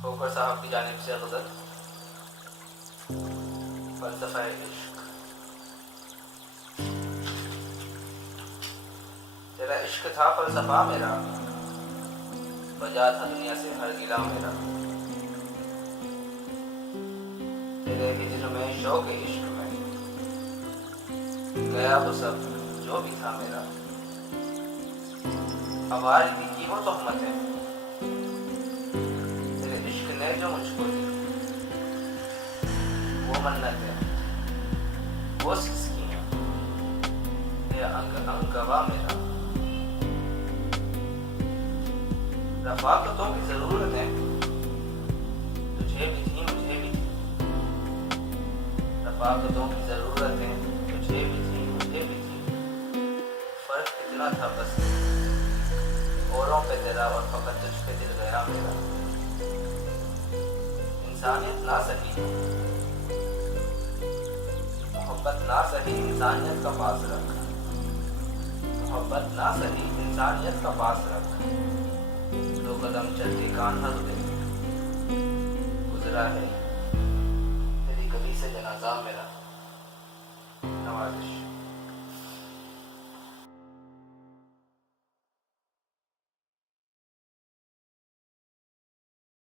खोखर साहब की जानिब से गज़ल। फ़लसफ़ा इश्क। तेरा इश्क था फ़लसफ़ा मेरा, बजा था दुनिया से हर गिला मेरा। तेरे हिज्र में शौक़ इश्क में गया वो सब जो भी था मेरा। हमारी भी की वो तोहमतें तेरे इश्क ने जो मुझको दी, वो मन्नतें वो सिसकियाँ ये अंग अंग गवा मेरा। रफ़ाक़तों की ज़रूरतें तुझे भी थी मुझे भी थी। रफ़ाक़तों की ज़रूरतें तुझे भी थी मुझे भी थी। फ़र्क इतना था बस औरों पे तेरा और फ़कत तुझ पे दिल गया मेरा। इंसानियत ना सही मोहब्बत ना सही इंसानियत का पास रख। मोहब्बत ना सही इंसानियत का पास रख। दो कदम चलते कान्हा तो देख गुजरा है तेरी गली से जनाजा मेरा।